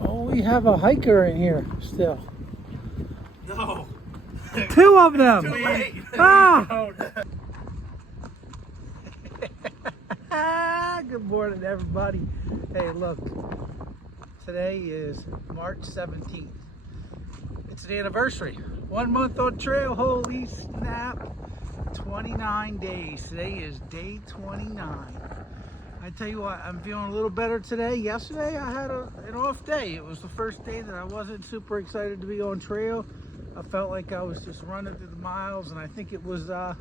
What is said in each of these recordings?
Oh, we have a hiker in here still. No. Two of them. Too late. Ah. Good morning, everybody. Hey, look. Today is March 17th. It's an anniversary. 1 month on trail. Holy snap. 29 days. Today is day 29. I tell you what, I'm feeling a little better today. Yesterday I had an off day. It was the first day that I wasn't super excited to be on trail. I felt like I was just running through the miles, and I think it was a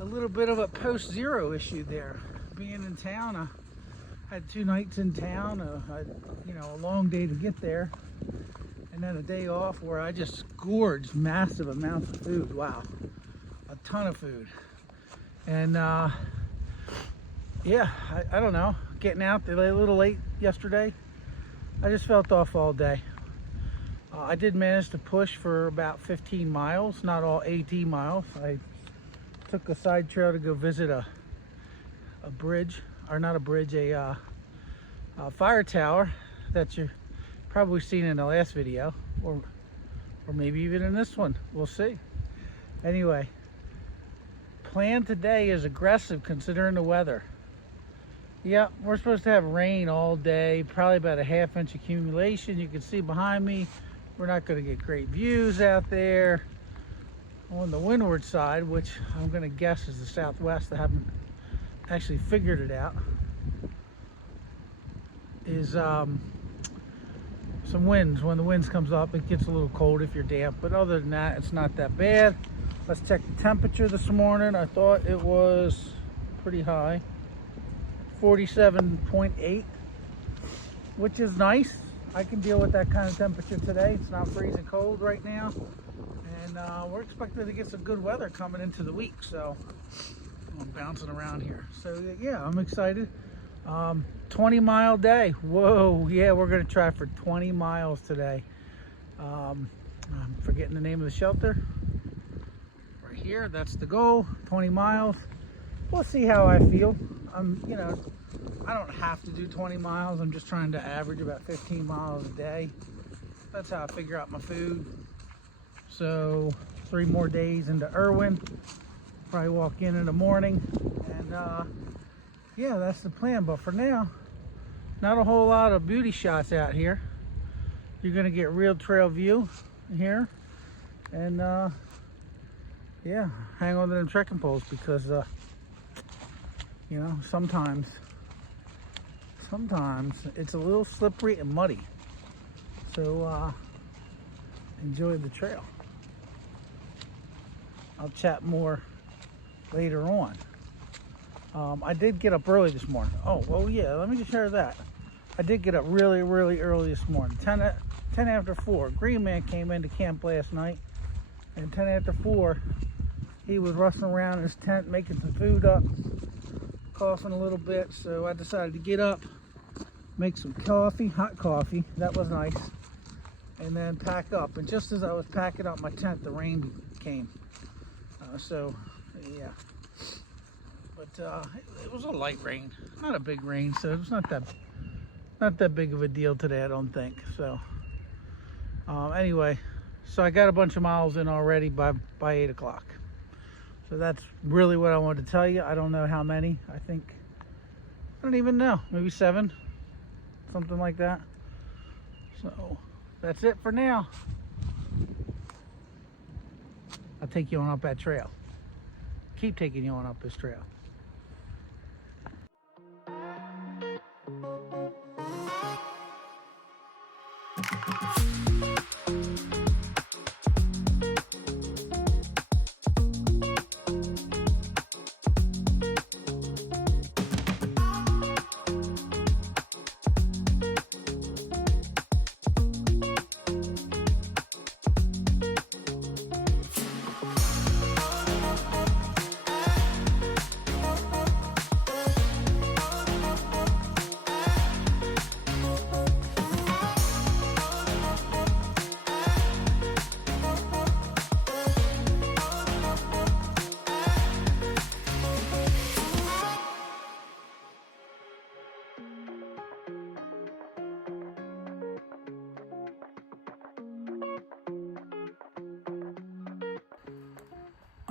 little bit of a post-zero issue there. Being in town, I had 2 nights in town, a long day to get there, and then a day off where I just gorged massive amounts of food. Wow, a ton of food. And yeah, I don't know, getting out there a little late yesterday. I just felt off all day. I did manage to push for about 15 miles, not all 18 miles. I took a side trail to go visit a bridge, or not a bridge, a fire tower that you've probably seen in the last video, or maybe even in this one. We'll see. Anyway, plan today is aggressive considering the weather. Yeah, we're supposed to have rain all day, probably about a ½ inch accumulation. You can see behind me, we're not going to get great views out there. On the windward side, which I'm going to guess is the southwest, I haven't actually figured it out, is some winds. When the winds comes up, it gets a little cold if you're damp, but other than that, it's not that bad. Let's check the temperature this morning. I thought it was pretty high, 47.8, which is nice. I can deal with that kind of temperature today. It's not freezing cold right now, and we're expected to get some good weather coming into the week, so I'm bouncing around here. So yeah, I'm excited. 20-mile day. Whoa, yeah, we're gonna try for 20 miles today. I'm forgetting the name of the shelter. Right here, that's the goal, 20 miles. We'll see how I feel. I don't have to do 20 miles. I'm just trying to average about 15 miles a day. That's how I figure out my food. So 3 more days into Irwin. Probably walk in the morning, and yeah, that's the plan. But for now, not a whole lot of beauty shots out here. You're gonna get real trail view here, and yeah, hang on to them trekking poles, because sometimes it's a little slippery and muddy. So enjoy the trail. I'll chat more later on. I did get up early this morning. Oh, well, yeah, let me just share that. I did get up really early this morning. 10 after 4. Green Man came into camp last night, and 10 after 4, he was rustling around in his tent making some food up, coughing a little bit. So I decided to get up, make some coffee, hot coffee. That was nice. And then pack up. And just as I was packing up my tent, the rain came. So yeah, but it was a light rain, not a big rain, so it's not that big of a deal today, I don't think. So anyway, so I got a bunch of miles in already by 8 o'clock. So that's really what I wanted to tell you. I don't know how many. I don't even know, maybe 7, something like that. So that's it for now. I'll take you on up that trail. Keep taking you on up this trail.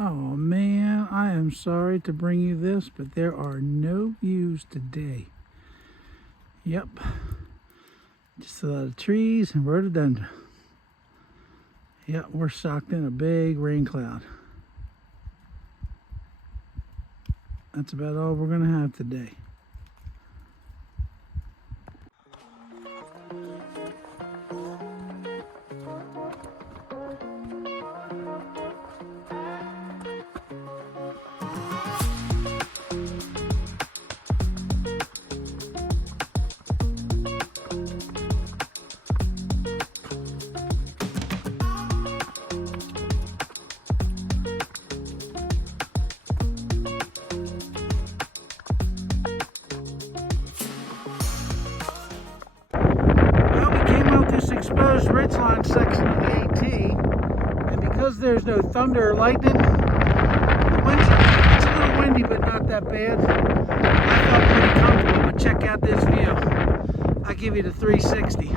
Oh man, I am sorry to bring you this, but there are no views today. Yep, just a lot of trees and rhododendron. Yep, we're socked in a big rain cloud. That's about all we're gonna have today. Exposed ridgeline section of the AT, and because there's no thunder or lightning, the winds it's a little windy but not that bad. I felt pretty comfortable, but check out this view. I give you the 360.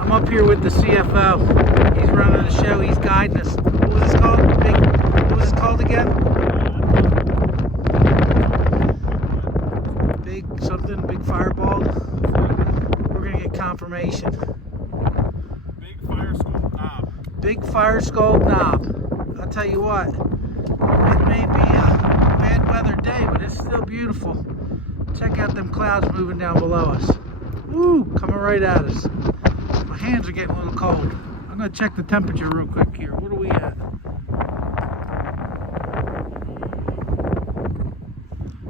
I'm up here with the CFO. He's running the show, he's guiding us. What was this called? What was this called again? Big fireball. We're gonna get confirmation. Big fire skull knob. Big fire skull knob. I'll tell you what, it may be a bad weather day, but it's still beautiful. Check out them clouds moving down below us. Ooh, coming right at us. My hands are getting a little cold. I'm gonna check the temperature real quick here. What are we at?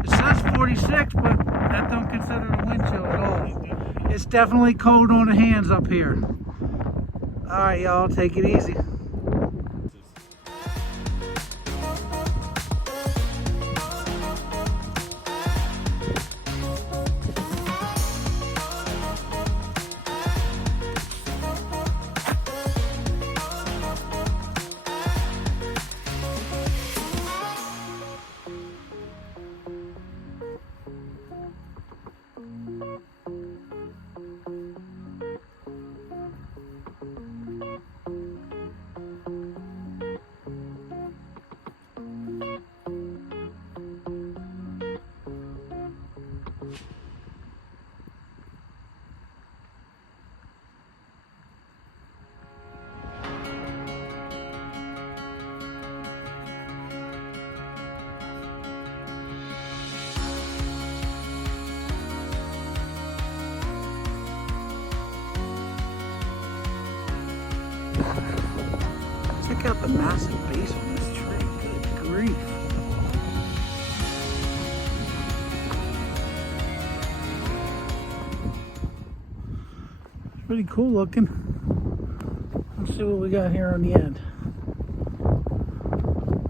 It says 46, but that don't consider the wind chill at all. It's definitely cold on the hands up here. All right, y'all, take it easy. Check out the massive base on this tree. Good grief. It's pretty cool looking. Let's see what we got here on the end.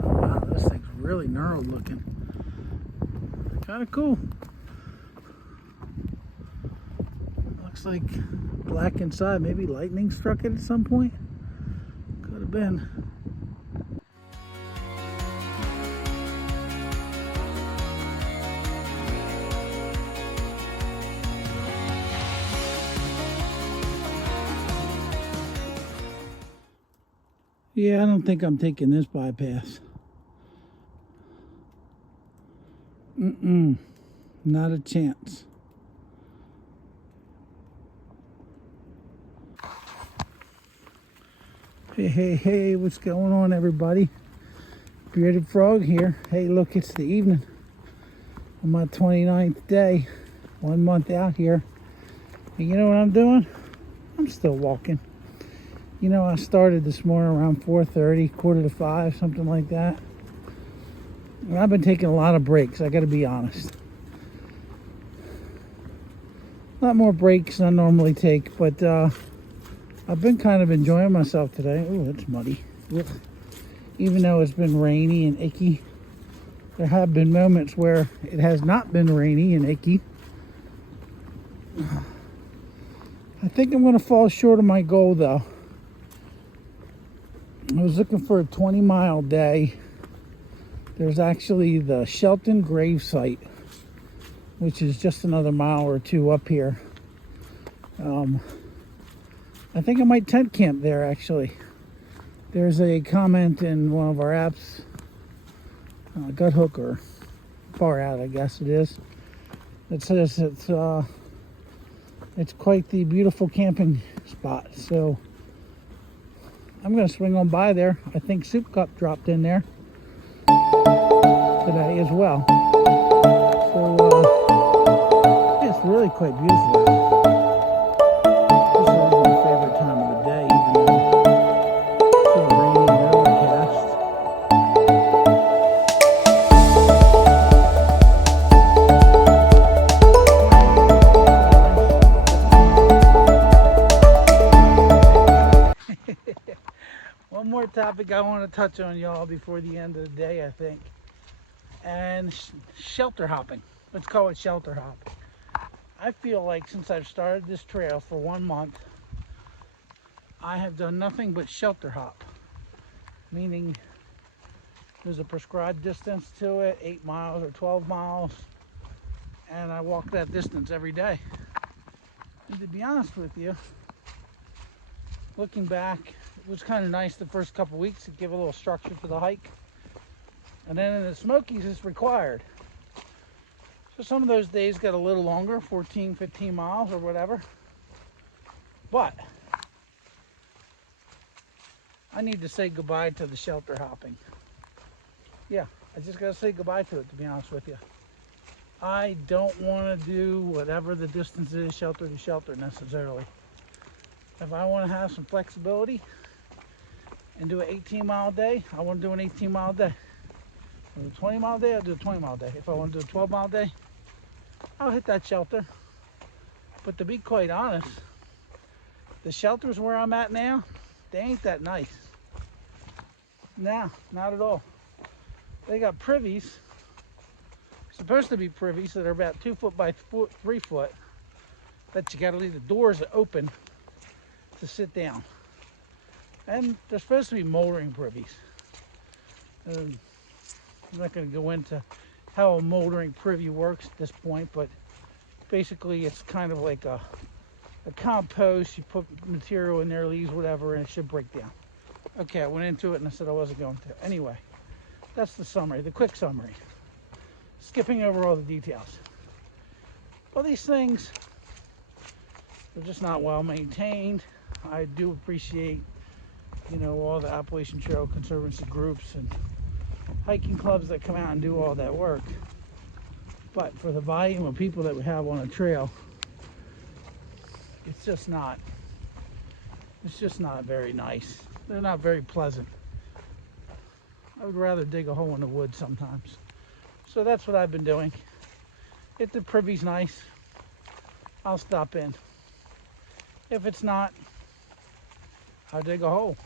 Oh wow, this thing's really gnarled looking. Kind of cool. Looks like black inside. Maybe lightning struck it at some point. Could have been. Yeah, I don't think I'm taking this bypass. Not a chance. Hey, what's going on, everybody? Bearded Frog here. Hey, look, it's the evening on my 29th day, 1 month out here. And you know what I'm doing? I'm still walking. You know, I started this morning around 4:30, 4:45, something like that. And I've been taking a lot of breaks, I gotta be honest. A lot more breaks than I normally take, but I've been kind of enjoying myself today. Oh, it's muddy. Ugh. Even though it's been rainy and icky, there have been moments where it has not been rainy and icky. I think I'm going to fall short of my goal, though. I was looking for a 20-mile day. There's actually the Shelton grave site, which is just another mile or two up here. I think I might tent camp there actually. There's a comment in one of our apps, Gut Hook or Far Out, I guess it is. It says it's quite the beautiful camping spot. So I'm gonna swing on by there. I think Soup Cup dropped in there today as well. So it's really quite beautiful. This is my favorite time of the day, even though it's so rainy and overcast. One more topic I want to touch on, y'all, before the end of the day, I think. And shelter hopping. Let's call it shelter hopping. I feel like since I've started this trail for 1 month, I have done nothing but shelter hop. Meaning there's a prescribed distance to it, 8 miles or 12 miles. And I walk that distance every day. And to be honest with you, looking back, it was kind of nice the first couple weeks to give a little structure to the hike. And then in the Smokies, it's required. So some of those days got a little longer, 14, 15 miles or whatever. But I need to say goodbye to the shelter hopping. Yeah, I just got to say goodbye to it, to be honest with you. I don't want to do whatever the distance is, shelter to shelter necessarily. If I want to have some flexibility and do an 18-mile day, I want to do an 18-mile day. If I do a 20-mile day, I'll do a 20-mile day. If I want to do a 12-mile day, I'll hit that shelter. But to be quite honest, the shelters where I'm at now, they ain't that nice. No, not at all. They got privies, supposed to be privies that are about 2 foot by 3 foot, that you gotta leave the doors open to sit down. And they're supposed to be moldering privies. I'm not gonna go into how a moldering privy works at this point, but basically it's kind of like a compost. You put material in there, leaves, whatever, and it should break down. Okay, I went into it and I said I wasn't going to. Anyway, that's the summary, the quick summary. Skipping over all the details. Well, these things, they're just not well maintained. I do appreciate, all the Appalachian Trail Conservancy groups and hiking clubs that come out and do all that work. But for the volume of people that we have on a trail, it's just not very nice. They're not very pleasant. I would rather dig a hole in the woods sometimes. So that's what I've been doing. If the privy's nice, I'll stop in. If it's not, I'll dig a hole.